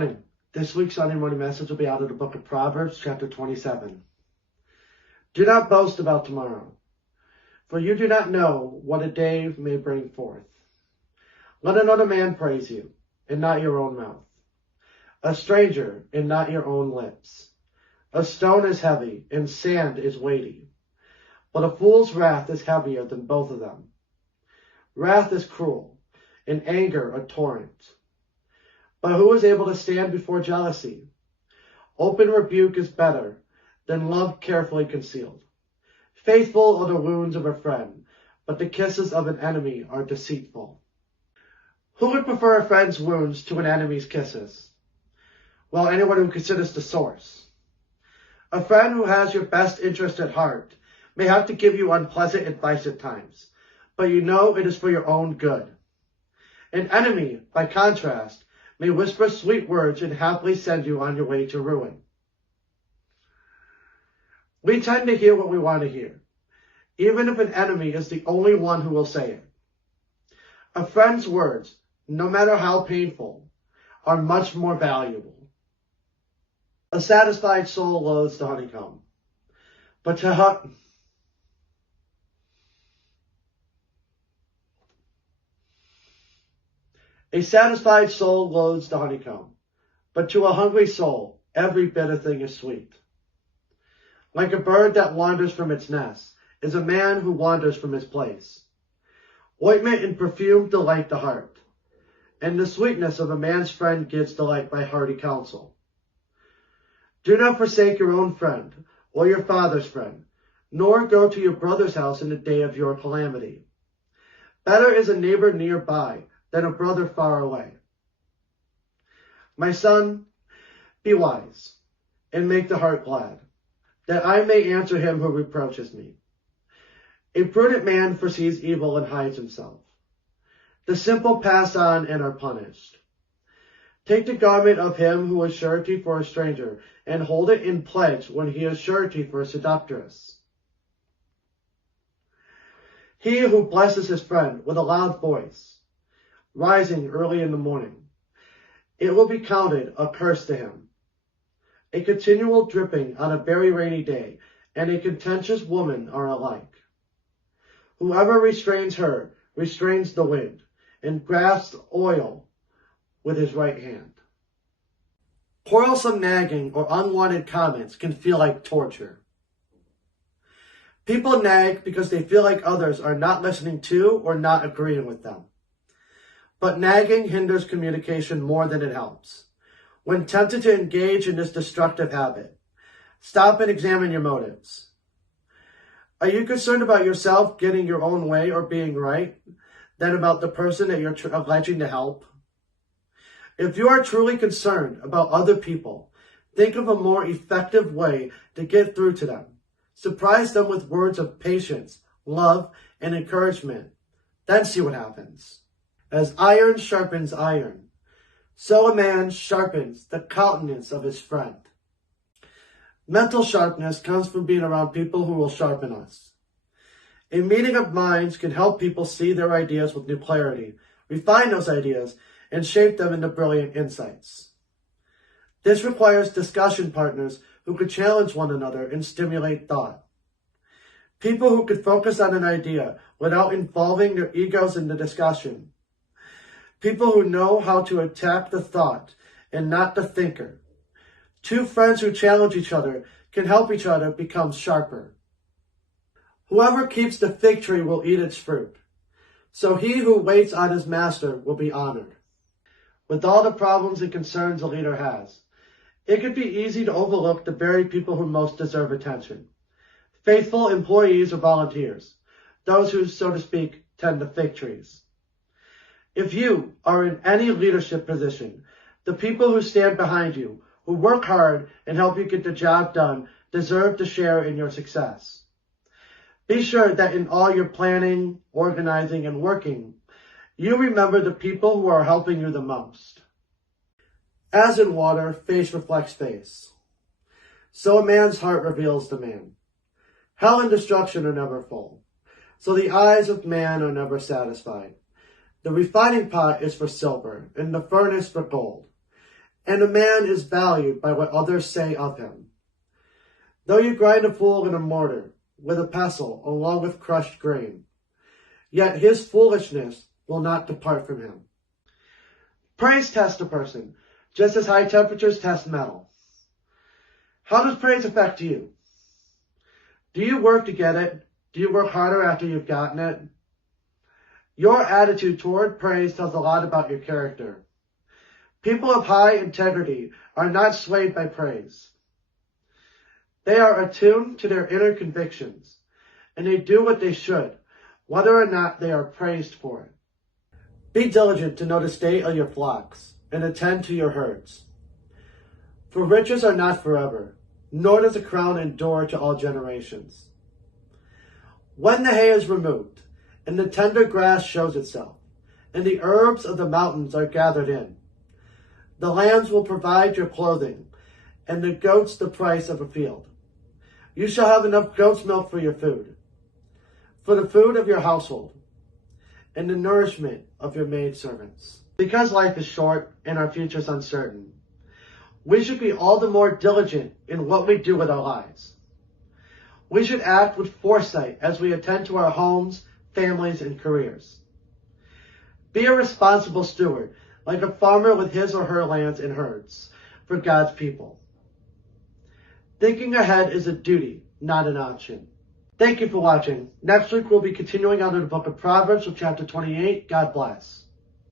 morning. This week's Sunday morning message will be out of the book of Proverbs, chapter 27. Do not boast about tomorrow, for you do not know what a day may bring forth. Let another man praise you, and not your own mouth. A stranger, and not your own lips. A stone is heavy, and sand is weighty. But a fool's wrath is heavier than both of them. Wrath is cruel, and anger a torrent. But who is able to stand before jealousy? Open rebuke is better than love carefully concealed. Faithful are the wounds of a friend, but the kisses of an enemy are deceitful. Who would prefer a friend's wounds to an enemy's kisses? Well, anyone who considers the source. A friend who has your best interest at heart may have to give you unpleasant advice at times, but you know it is for your own good. An enemy, by contrast, may whisper sweet words and happily send you on your way to ruin. We tend to hear what we want to hear, even if an enemy is the only one who will say it. A friend's words, no matter how painful, are much more valuable. A satisfied soul loathes the honeycomb, but A satisfied soul loathes the honeycomb, but to a hungry soul, every bitter thing is sweet. Like a bird that wanders from its nest is a man who wanders from his place. Ointment and perfume delight the heart, and the sweetness of a man's friend gives delight by hearty counsel. Do not forsake your own friend, or your father's friend, nor go to your brother's house in the day of your calamity. Better is a neighbor nearby than a brother far away. My son, be wise, and make the heart glad, that I may answer him who reproaches me. A prudent man foresees evil and hides himself. The simple pass on and are punished. Take the garment of him who is surety for a stranger, and hold it in pledge when he is surety for a seductress. He who blesses his friend with a loud voice, rising early in the morning, it will be counted a curse to him. A continual dripping on a very rainy day and a contentious woman are alike. Whoever restrains her restrains the wind, and grasps oil with his right hand. Quarrelsome nagging or unwanted comments can feel like torture. People nag because they feel like others are not listening to or not agreeing with them. But nagging hinders communication more than it helps. When tempted to engage in this destructive habit, stop and examine your motives. Are you concerned about yourself getting your own way or being right, than about the person that you're alleging to help? If you are truly concerned about other people, think of a more effective way to get through to them. Surprise them with words of patience, love, and encouragement. Then see what happens. As iron sharpens iron, so a man sharpens the countenance of his friend. Mental sharpness comes from being around people who will sharpen us. A meeting of minds can help people see their ideas with new clarity, refine those ideas, and shape them into brilliant insights. This requires discussion partners who could challenge one another and stimulate thought. People who could focus on an idea without involving their egos in the discussion. People who know how to attack the thought and not the thinker. Two friends who challenge each other can help each other become sharper. Whoever keeps the fig tree will eat its fruit, so he who waits on his master will be honored. With all the problems and concerns a leader has, it could be easy to overlook the very people who most deserve attention. Faithful employees or volunteers, those who, so to speak, tend the fig trees. If you are in any leadership position, the people who stand behind you, who work hard and help you get the job done, deserve to share in your success. Be sure that in all your planning, organizing, and working, you remember the people who are helping you the most. As in water, face reflects face. So a man's heart reveals the man. Hell and destruction are never full, so the eyes of man are never satisfied. The refining pot is for silver, and the furnace for gold. and a man is valued by what others say of him. Though you grind a fool in a mortar, with a pestle along with crushed grain, yet his foolishness will not depart from him. Praise tests a person, just as high temperatures test metal. How does praise affect you? Do you work to get it? Do you work harder after you've gotten it? Your attitude toward praise tells a lot about your character. People of high integrity are not swayed by praise. They are attuned to their inner convictions, and they do what they should, whether or not they are praised for it. Be diligent to know the state of your flocks, and attend to your herds. For riches are not forever, nor does a crown endure to all generations. When the hay is removed, and the tender grass shows itself, and the herbs of the mountains are gathered in, the lambs will provide your clothing, and the goats the price of a field. You shall have enough goat's milk for your food, for the food of your household, and the nourishment of your maidservants. Because life is short and our future is uncertain, we should be all the more diligent in what we do with our lives. We should act with foresight as we attend to our homes, families, and careers. Be a responsible steward, like a farmer with his or her lands and herds, for God's people. Thinking ahead is a duty, not an option. Thank you for watching. Next week we'll be continuing out of the book of Proverbs with chapter 28. God bless.